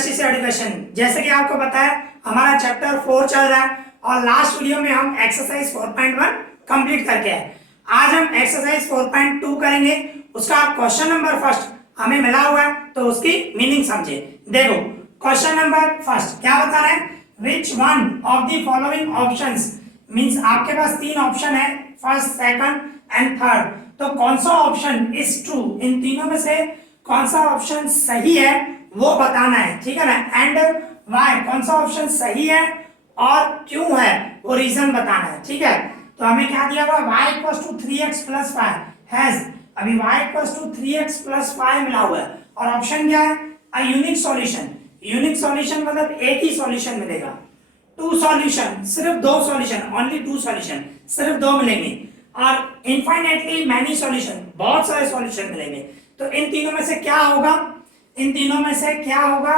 Justice education. जैसे कि आपको पता है हमारा चैप्टर 4 चल रहा है और लास्ट वीडियो में हम एक्सरसाइज 4.1 कंप्लीट करके आए। आज हम एक्सरसाइज 4.2 करेंगे। उसका क्वेश्चन नंबर फर्स्ट हमें मिला हुआ है तो उसकी मीनिंग समझे। देखो क्वेश्चन नंबर फर्स्ट क्या बता रहे हैं, which one of the following options, means आपके पास तीन ऑप्शन है, फर्स्ट, सेकंड एंड थर्ड। तो कौन सा ऑप्शन इज ट्रू, इन तीनों में से कौन सा ऑप्शन सही है वो बताना है, ठीक है ना। एंड वाई, कौन सा ऑप्शन सही है और क्यों है वो रीजन बताना है, ठीक है। तो हमें क्या दिया हुआ, y equals to 3x plus 5 has, अभी y equals to 3x plus 5 मिला हुआ है और ऑप्शन क्या है, a unique solution. Unique solution मतलब एक ही सॉल्यूशन मिलेगा। टू सॉल्यूशन, सिर्फ दो सॉल्यूशन, ओनली टू सॉल्यूशन, सिर्फ दो मिलेंगे। और इनफाइनाइटली मैनी सॉल्यूशन, बहुत सारे सॉल्यूशन मिलेंगे। तो इन तीनों में से क्या होगा, इन तीनों में से क्या होगा,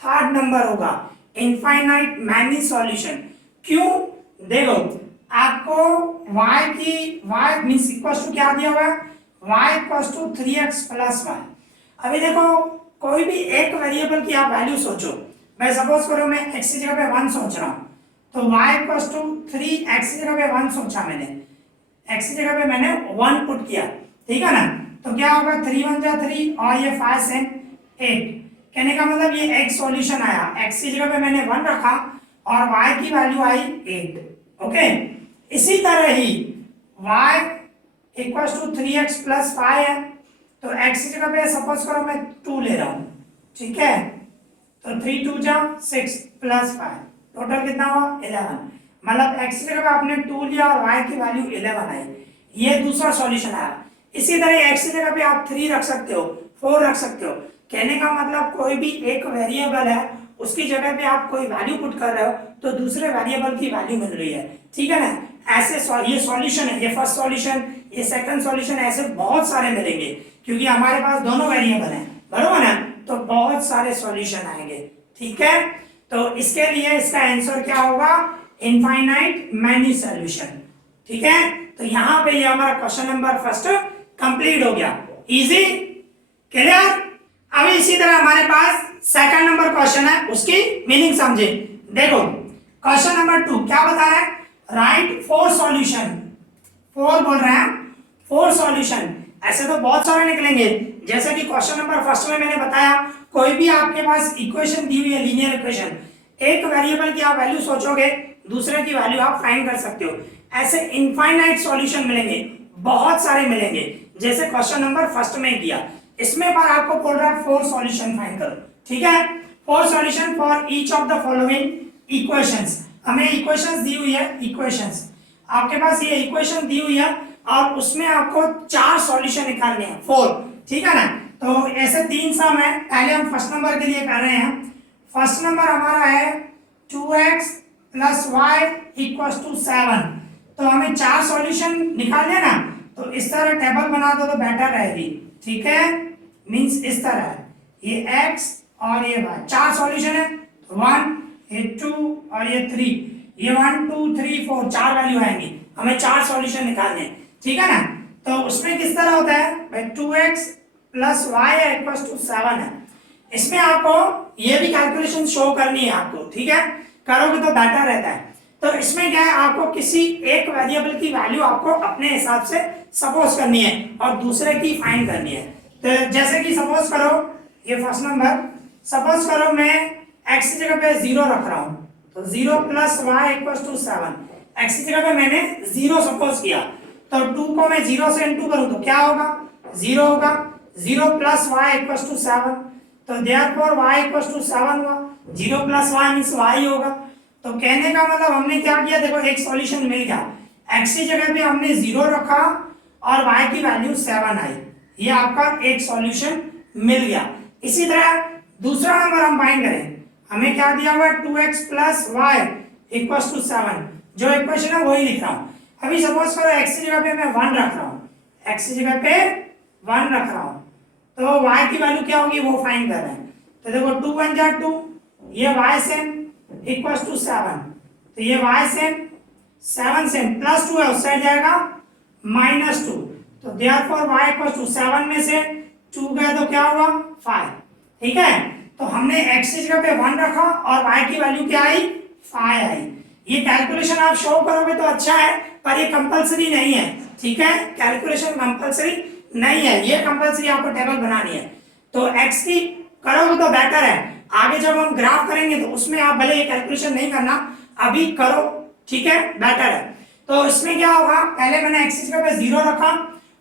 थर्ड नंबर होगा, इनफाइनाइट मैनी सॉल्यूशन। क्यों, देखो आपको y की y मींस इक्वल्स टू क्या दिया हुआ है, y equals to 3x plus 1। अभी देखो कोई भी एक वेरिएबल की आप वैल्यू सोचो, मैं सपोज करो मैं x की जगह पे 1 सोच रहा हूं, तो y इक्वल्स टू 3x की जगह पे 1 सोचा मैंने, x की जगह पे मैंने 1 पुट किया, ठीक है ना। तो क्या होगा, 3 1 जा 3 और ये 5 से 8। कहने का मतलब ये एक सॉल्यूशन आया, x की जगह पे मैंने 1 रखा और y की वैल्यू आई 8। ओके, इसी तरह ही y equals to 3x plus 5 है, तो x की जगह पे सपोज करो मैं 2 ले रहा हूं, ठीक है। तो 3 2 जा 6 प्लस 5, टोटल कितना हुआ 11। मतलब x की जगह पे आपने 2 लिया और y की वैल्यू 11 आई, ये दूसरा सॉल्यूशन आया। इसी तरह x की जगह पे आप 3 रख सकते हो, 4 रख सकते हो। कहने का मतलब कोई भी एक वेरिएबल है उसकी जगह पे आप कोई वैल्यू पुट कर रहे हो तो दूसरे वेरिएबल की वैल्यू मिल रही है, ठीक है ना। ऐसे ये सॉल्यूशन है, ये फर्स्ट सॉल्यूशन, ये सेकंड सॉल्यूशन, ऐसे बहुत सारे मिलेंगे क्योंकि हमारे पास दोनों वेरिएबल हैं, बरोबर ना। तो बहुत सारे सॉल्यूशन आएंगे, ठीक है। तो इसके लिए इसका आंसर क्या होगा, इनफाइनाइट मैनी सॉल्यूशन, ठीक है। तो यहाँ पे ये हमारा क्वेश्चन नंबर फर्स्ट कंप्लीट हो गया, इजी, क्लियर। अभी इसी तरह हमारे पास सेकंड नंबर क्वेश्चन है, उसकी मीनिंग समझे। देखो क्वेश्चन नंबर 2 क्या बता रहा है, राइट 4 सॉल्यूशन, 4 बोल रहे हैं, 4 सॉल्यूशन। ऐसे तो बहुत सारे निकलेंगे, जैसे कि क्वेश्चन नंबर फर्स्ट में मैंने बताया, कोई भी आपके पास इक्वेशन दी हुई है, लीनियर इक्वेशन, एक वेरिएबल की आप वैल्यू सोचोगे, दूसरे की वैल्यू आप फाइंड कर सकते हो। ऐसे इनफाइनाइट सॉल्यूशन मिलेंगे, बहुत सारे मिलेंगे, जैसे क्वेश्चन नंबर फर्स्ट में किया। इसमें पर आपको बोल रहा है 4 सॉल्यूशन फाइंड करो, ठीक है। 4 solution for each of the following equations. हमें इक्वेशंस दी हुई है, इक्वेशंस आपके पास ये इक्वेशन दी हुई है और उसमें आपको 4 सॉल्यूशन निकालने हैं, 4, ठीक है ना। तो ऐसे 3 सम है, पहले हम फर्स्ट नंबर के लिए कर रहे हैं। फर्स्ट नंबर हमारा है 2x plus y equals to 7। तो हमें 4 सॉल्यूशन निकालने ना, तो इस तरह टेबल बना दो तो बेटर रहेगी, ठीक है। मींस इस तरह ये x और ये y, 4 सॉल्यूशन है, 1 ये 2 और ये 3, ये 1 2 3 4 4 वैल्यू आएंगी, हमें 4 सॉल्यूशन निकालने हैं, ठीक है ना। तो उसमें किस तरह होता है भाई, 2x plus y equals to 7 है। इसमें आपको ये भी कैलकुलेशन शो करनी है आपको, ठीक है, करोगे तो बेटर रहता है। तो इसमें क्या है, आपको किसी एक वेरिएबल की वैल्यू आपको अपने हिसाब से सपोज करनी है और दूसरे की फाइंड करनी है। तो जैसे कि सपोज करो ये फर्स्ट नंबर, सपोज करो मैं x की जगह पे 0 रख रहा हूं, तो 0 plus y equals to 7। x की जगह पे मैंने 0 सपोज किया, तो 2 को मैं 0 से इनटू करूं तो क्या होगा, 0 होगा। 0 प्लस y इक्वल्स टू 7, तो देयरफॉर y इक्वल्स टू 7 हुआ, 0 प्लस y मींस y होगा। तो कहने का मतलब हमने क्या किया, देखो एक सॉल्यूशन मिल गया, x की जगह पे हमने 0 रखा और y की वैल्यू 7 आई, ये आपका एक सॉल्यूशन मिल गया। इसी तरह दूसरा नंबर हम फाइंड करें, हमें क्या दिया हुआ है, 2x plus y equals to 7, जो इक्वेशन है वही लिख रहा हूं। अभी सपोज करो x की जगह पे मैं 1 रख रहा हूं, x की जगह पे 1 रख रहा हूं, तो y की वैल्यू क्या होगी वो फाइंड कर रहे हैं। तो देखो 2 1 जा 2, ये y सेम इक्वल्स टू 7, तो ये y सेम 7 सेम प्लस 2 है, उस साइड जाएगा -2, तो देयरफॉर y इक्वल्स टू 7 में से 2 गया तो क्या हुआ 5, ठीक है। तो हमने x की जगह पे 1 रखा और y की वैल्यू क्या आई 5 आई। ये कैलकुलेशन आप शो करोगे तो अच्छा है, पर ये कंपलसरी नहीं है, ठीक है, कैलकुलेशन कंपलसरी नहीं है, ये कंपलसरी आपको टेबल बनानी है। तो x की करोगे तो बेटर है, आगे जब हम ग्राफ करेंगे तो उसमें आप भले ये कैलकुलेशन नहीं करना, अभी करो, ठीक है, बेटर है। तो इसमें क्या होगा, पहले मैंने x की जगह पे 0 रखा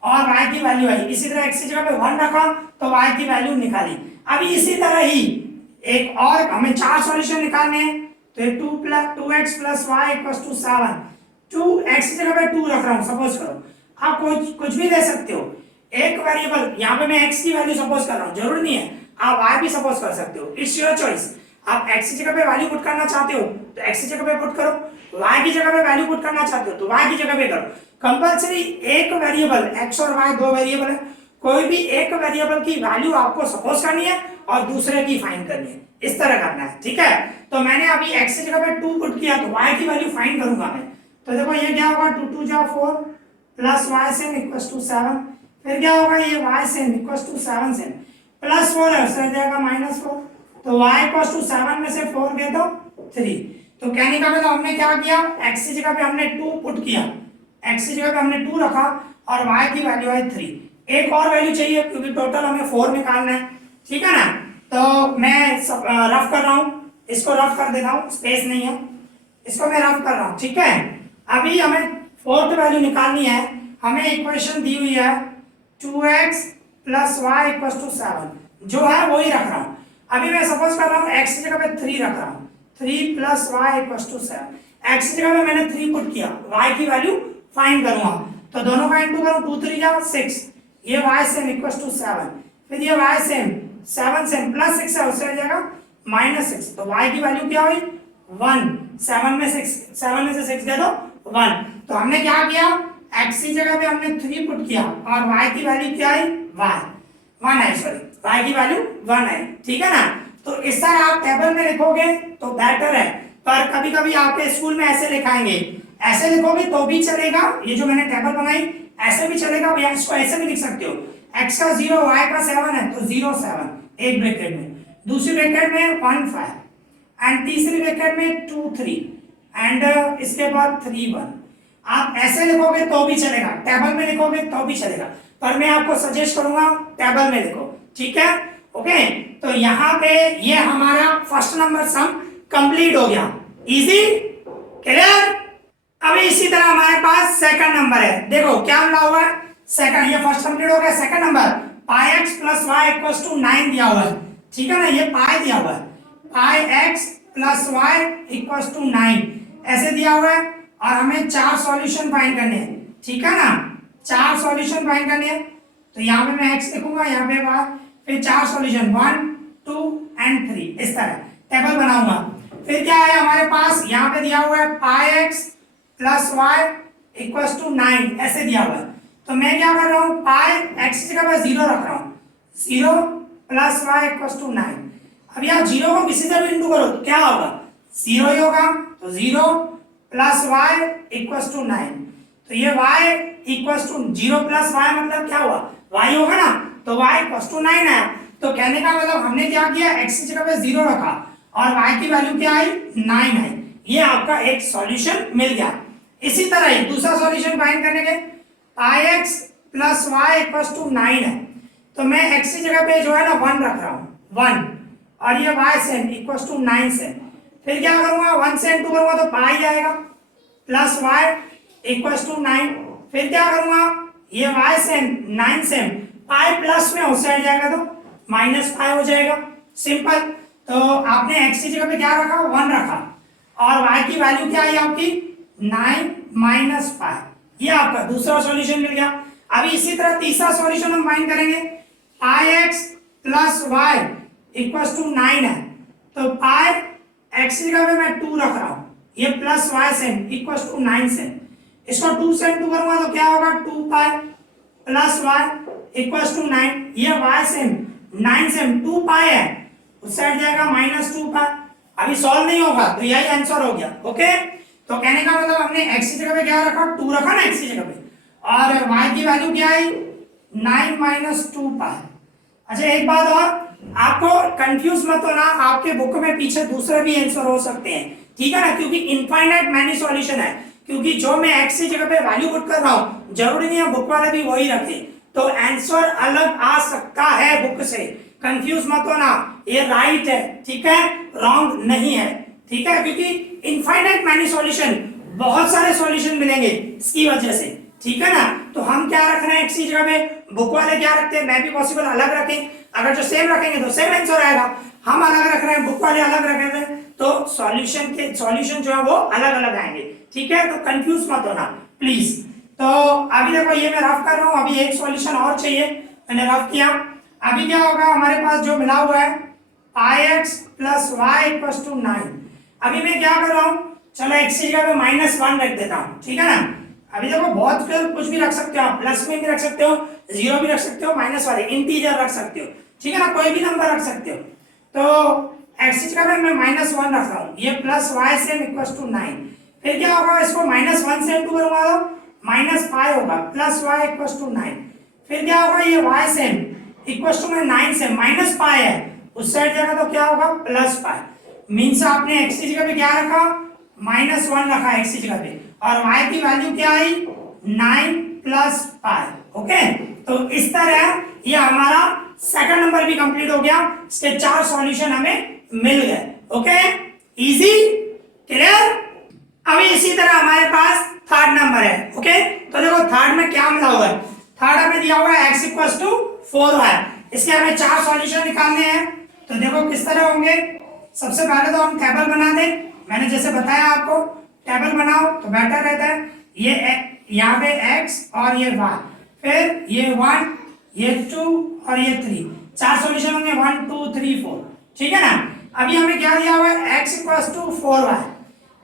और y की वैल्यू आई, इसी तरह x की जगह पे 1 रखा तो y की वैल्यू निकाली। अभी इसी तरह ही एक और हमें 4 सॉल्यूशन निकालने हैं, तो ये 2x plus y equals to 7, 2x की जगह पे 2 रख रहा हूँ, सपोज करो, आप कुछ भी दे सकते हो, एक वेरिएबल, यहाँ पे मैं x की वैल्यू सपोज कर रहा हूँ, जरूरी नहीं है, आप y भी सपोज कर सकते हो, इट्स योर चॉइस। आप x की जगह पे वैल्यू पुट करना चाहते हो तो x की जगह पे पुट करो, y की जगह पे वैल्यू पुट करना चाहते हो तो y की जगह पे करो। कंपलसरी एक वेरिएबल, x और y दो वेरिएबल है, कोई भी एक वेरिएबल की वैल्यू आपको सपोज करनी है और दूसरे की फाइंड करनी है, इस तरह करना है, ठीक है। तो मैंने अभी x की जगह पे 2 पुट किया तो y की वैल्यू फाइंड करूंगा मैं, तो देखो ये क्या होगा, 2 2 जा 4 plus y same equals to 7, फिर क्या होगा, ये y same equals to 7 same plus 4 है, उससे जाएगा -4, तो y इक्वल्स टू 7 में से 4 गए तो 3। तो कहने का मतलब हमने क्या किया, x की जगह पे हमने 2 पुट किया, x की जगह पे हमने 2 रखा और y की वैल्यू आई 3। एक और वैल्यू चाहिए क्योंकि टोटल हमें 4 निकालना है, ठीक है ना। तो मैं रफ कर रहा हूँ, इसको रफ कर देता हूँ, स्पेस नहीं है, इसको मैं रफ कर रहा हूँ, ठीक है। अभी हमें फोर्थ वैल्यू निकालनी है, हमें इक्वेशन दी हुई है 2x plus y equal to 7, जो है वही रख रहा हूँ। अभी मैं सपोज कर रहा हूँ x की जगह पे 3 रख रहा हूँ, 3 plus y equal to 7, x की जगह पे मैंने 3 पुट किया, y की वैल्यू फाइंड करूंगा, तो दोनों का इंटू करूँ, 2 3 जा 6, ये y सेम इक्वल टू 7, फिर ये y सेम 7 सेम प्लस 6 है, उससे आ जाएगा -6, तो y की वैल्यू क्या हुई 1, 7 में से 6 गए तो 1। तो हमने क्या किया, x की जगह पे हमने 3 पुट किया और y की वैल्यू क्या आई 1 आई, सॉरी y की वैल्यू 1 आई, ठीक है ना। तो इस तरह आप टेबल में लिखोगे तो बेटर है, पर कभी कभी आपके स्कूल में ऐसे लिखाएंगे, ऐसे लिखोगे तो भी चलेगा, ये जो मैंने टेबल बनाई ऐसे भी चलेगा, या इसको ऐसे भी लिख सकते हो, x का 0 y का 7 है तो 0 7 एक ब्रैकेट में, दूसरी ब्रैकेट में 1 5 एंड तीसरी ब्रैकेट में 2 3 एंड इसके बाद 3 1। आप ऐसे लिखोगे तो भी चलेगा, टेबल में लिखोगे तो भी चलेगा, पर मैं आपको सजेस्ट करूंगा टेबल में लिखो, ठीक है, ओके। तो यहाँ पे ये हमारा फर्स्ट नंबर सम कंप्लीट हो गया, इजी, क्लियर। अभी इसी तरह हमारे पास सेकंड नंबर है, देखो क्या मिला हुआ है, सेकंड, ये फर्स्ट कंप्लीट हो गया, second number pi x plus y equals to 9 दिया हुआ है, ठीक है ना, ये पाई दिया हुआ है, pi x plus y equals to 9 ऐसे दिया हुआ है, और हमें 4 सॉल्यूशन फाइंड करने हैं, ठीक है ना, 4 सॉल्यूशन फाइंड करने हैं। तो यहाँ पे मैं x लिखूंगा, यहाँ पे y, फिर 4 सॉल्यूशन 1 2 एंड 3, इस तरह टेबल बनाऊंगा। फिर क्या है हमारे पास, यहाँ पे दिया हुआ है pi x plus y equals to 9 ऐसे दिया हुआ है, तो मैं क्या कर रहा हूँ, पाई एक्स की जगह पे 0 रख रहा हूँ, 0 प्लस वाई इक्वल्स टू 9। अब यहाँ 0 को किसी से भी इंटू करो तो क्या होगा, 0 ही होगा, तो 0 प्लस वाई इक्वल्स टू 9, तो ये y equals to 0 plus y मतलब क्या हुआ, y होगा ना, तो y इक्वल्स टू 9 है। तो कहने का मतलब हमने क्या किया, x की जगह पे 0 रखा और y की वैल्यू क्या आई 9 आई, ये आपका एक सॉल्यूशन मिल गया। इसी तरह ही दूसरा सॉल्यूशन फाइंड करने के, pi x plus y equals to 9 है, तो मैं x की जगह पे जो है ना 1 रख रहा हूँ 1, और ये y सेम इक्वल्स टू 9 से, फिर क्या करूंगा 1 से इंटू करूंगा तो पाई आएगा प्लस वाई इक्वल्स टू 9, फिर क्या करूंगा, ये y same 9 same pi plus में उससे हट जाएगा तो माइनस पाई हो जाएगा, सिंपल। तो आपने x की जगह पे क्या रखा 1 रखा और y की वैल्यू क्या आई आपकी 9 माइनस पाई, ये आपका दूसरा सॉल्यूशन मिल गया। अभी इसी तरह तीसरा सॉल्यूशन हम फाइंड करेंगे, pi x plus y equals to 9 है, तो पाई x की जगह पे मैं 2 रख रहा हूँ, ये plus y same equals to 9 same, इसको 2 से 2 करूंगा तो क्या होगा 2 pi plus y equals to 9, ये y सेम 9 सेम 2 पाई है, उससे हट जाएगा -2 पाई। अभी सॉल्व नहीं होगा तो यही आंसर हो गया, ओके। तो कहने का मतलब हमने x की जगह पे क्या रखा 2 रखा ना x की जगह पे, और y की वैल्यू क्या आई 9 -2 पाई। अच्छा एक बात और, आपको कंफ्यूज मत होना, आपके बुक में पीछे दूसरे भी आंसर हो सकते हैं, ठीक है ना, क्योंकि इनफाइनाइट मैनी सॉल्यूशन है, क्योंकि जो मैं एक्स की जगह पे वैल्यू पुट कर रहा हूं जरूरी नहीं है बुक वाले भी वही रखे, तो आंसर अलग आ सकता है बुक से, कंफ्यूज मत होना, ये राइट है, ठीक है, रॉन्ग नहीं है, ठीक है, क्योंकि इनफाइनाइट मैनी सॉल्यूशन बहुत सारे सॉल्यूशन मिलेंगे इसकी वजह से, ठीक है ना। तो हम क्या रख रहे हैं एक्स की जगह पे, बुक वाले क्या रखते हैं, मैं भी पॉसिबल अलग रखें, अगर जो सेम रखेंगे तो सेम आंसर आएगा, हम अलग रख रहे हैं बुक वाले अलग रखे थे तो सॉल्यूशन जो है वो अलग अलग आएंगे, ठीक है, तो कंफ्यूज मत होना प्लीज। तो अभी देखो ये मैं रफ कर रहा हूं, अभी एक सॉल्यूशन और चाहिए, मैंने रफ किया, अभी क्या होगा हमारे पास जो मिला हुआ है ix + y = 9, अभी मैं क्या कर रहा हूं, चलो x की जगह पे -1 रख देता हूं, ठीक है ना। अभी देखो बहुत कुछ भी रख सकते हो आप, प्लस में भी रख सकते हो, जीरो भी रख सकते हो, माइनस वाले इंटीजर रख सकते हो, ठीक है ना, कोई भी नंबर रख सकते हो। तो x की जगह पे मैं -1 रख रहा हूं, ये +y = 9, फिर क्या होगा, इसको -1 से इंटू करूंगा तो -5 होगा, +y = 9, फिर क्या होगा, ये y सेम इक्वल्स टू में 9 से -5 है, उस साइड जाएगा तो क्या होगा +5, मींस आपने x की जगह पे क्या रखा, -1 रखा x की जगह पे, और y की वैल्यू क्या आई 9 + 5, ओके। तो इस तरह ये हमारा सेकंड नंबर भी कंप्लीट हो गया, इसके 4 सॉल्यूशन हमें मिल गए, ओके, इजी, क्लियर। अभी इसी तरह हमारे पास थर्ड नंबर है, ओके। तो देखो थर्ड में क्या मिला हुआ है, थर्ड हमें दिया हुआ है x = 4 है, इसके हमें 4 सॉल्यूशन निकालने हैं, तो देखो किस तरह होंगे। सबसे पहले तो हम टेबल बना दें, मैंने जैसे बताया आपको टेबल बनाओ तो बेटर रहता है, ये यहाँ पे x और ये y, फिर ये 1, ये 2 और ये 3, 4 सॉल्यूशन होंगे 1 2 3 4, ठीक है ना। अभी हमें क्या दिया हुआ है x = 4y,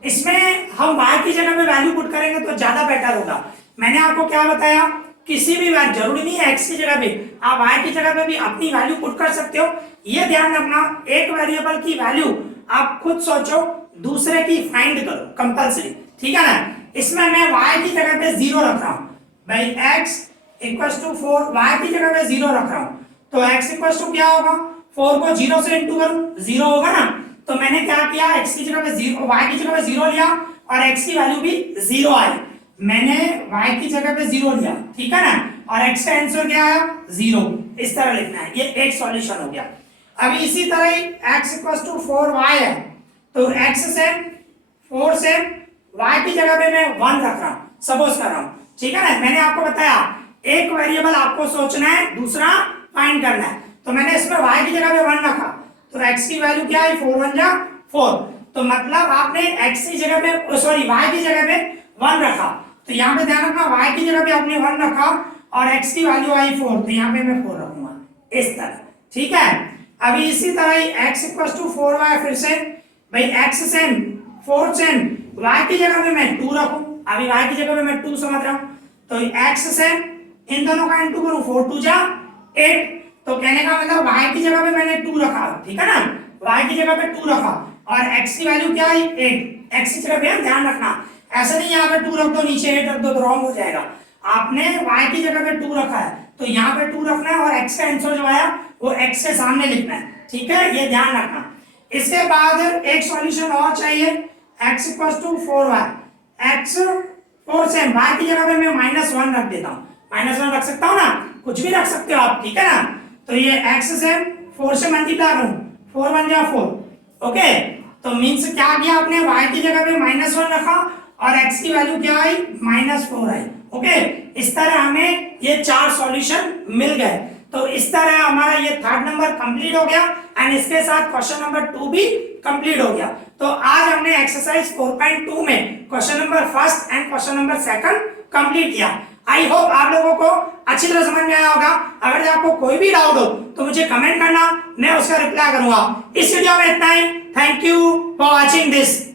इसमें हम y की जगह पे वैल्यू पुट करेंगे तो ज्यादा बेटर होगा। मैंने आपको क्या बताया, किसी भी वैल्यू जरूरी नहीं है x की जगह पे, आप y की जगह पे भी अपनी वैल्यू पुट कर सकते हो, ये ध्यान रखना, एक वेरिएबल की वैल्यू आप खुद सोचो, दूसरे की फाइंड करो कंपलसरी, ठीक है ना। इसमें मैं y की जगह पे 0 रख रहा हूं भाई, x = 4, y की जगह पे 0 रख रहा हूं, तो x = क्या होगा, 4 को 0 से इंटू करूं 0 होगा ना, तो मैंने क्या किया, x की जगह पे 0, y की जगह पे 0 लिया और x की वैल्यू भी 0 आई, मैंने y की जगह पे 0 लिया, ठीक है ना, और x का आंसर क्या आया 0, इस तरह लिखना है, ये एक सॉल्यूशन हो गया। अभी इसी तरह ही x = 4y है, तो x से 4 से y की जगह पे मैं 1 रख रहा हूं, सपोज कर रहा हूं, ठीक है ना। मैंने आपको बताया एक वेरिएबल आपको सोचना है, दूसरा फाइंड करना है, तो मैंने इसमें y की जगह पे 1 रखा, तो x की वैल्यू क्या है 4 1 जा 4, तो मतलब आपने x की जगह पे सॉरी y की जगह पे 1 रखा, तो यहाँ पे ध्यान रखना y की जगह पे आपने 1 रखा और x की वैल्यू आई 4, तो यहाँ पे मैं 4 रखूंगा इस तरह, ठीक है। अभी इसी तरह ही x = 4y, फिर से भाई x सेम 4 सेम, y की जगह पे मैं 2 रखूं, अभी y की जगह पे मैं 2 समझ रहा हूं, तो x सेम इन दोनों का इंटू करूं 4 2 जा 8, तो कहने का मतलब y की जगह पे मैंने 2 रखा, ठीक है ना, y की जगह पे 2 रखा और x की वैल्यू क्या आई 8, x की जगह पे ध्यान रखना, ऐसा नहीं यहाँ पे 2 रख दो नीचे 8 रख दो तो रॉन्ग हो जाएगा, आपने y की जगह पे 2 रखा है तो यहाँ पे 2 रखना है और x का आंसर जो आया वो x के सामने लिखना है, ठीक है, ये ध्यान रखना। इसके बाद एक सॉल्यूशन और चाहिए, x = 4y, x 4 से y की जगह पे मैं -1 रख देता हूँ, -1 रख सकता हूँ ना, कुछ भी रख सकते हो आप, ठीक है ना। तो ये x से 4 से मल्टीप्लाई करूँ, 4 1 जा 4, ओके, तो मीन्स क्या किया आपने, y की जगह पे -1 रखा और x की वैल्यू क्या आई -4 आई, ओके। इस तरह हमें ये 4 सॉल्यूशन मिल गए, तो इस तरह हमारा ये थर्ड नंबर कंप्लीट हो गया एंड इसके साथ क्वेश्चन नंबर 2 भी कंप्लीट हो गया। तो आज हमने एक्सरसाइज 4.2 में question number first and question number second complete किया। आई होप आप लोगों को अच्छी तरह समझ में आया होगा। अगर आपको कोई भी डाउट हो तो मुझे कमेंट करना, मैं उसका रिप्लाई करूंगा। इस वीडियो में इतना ही। Thank you for watching this.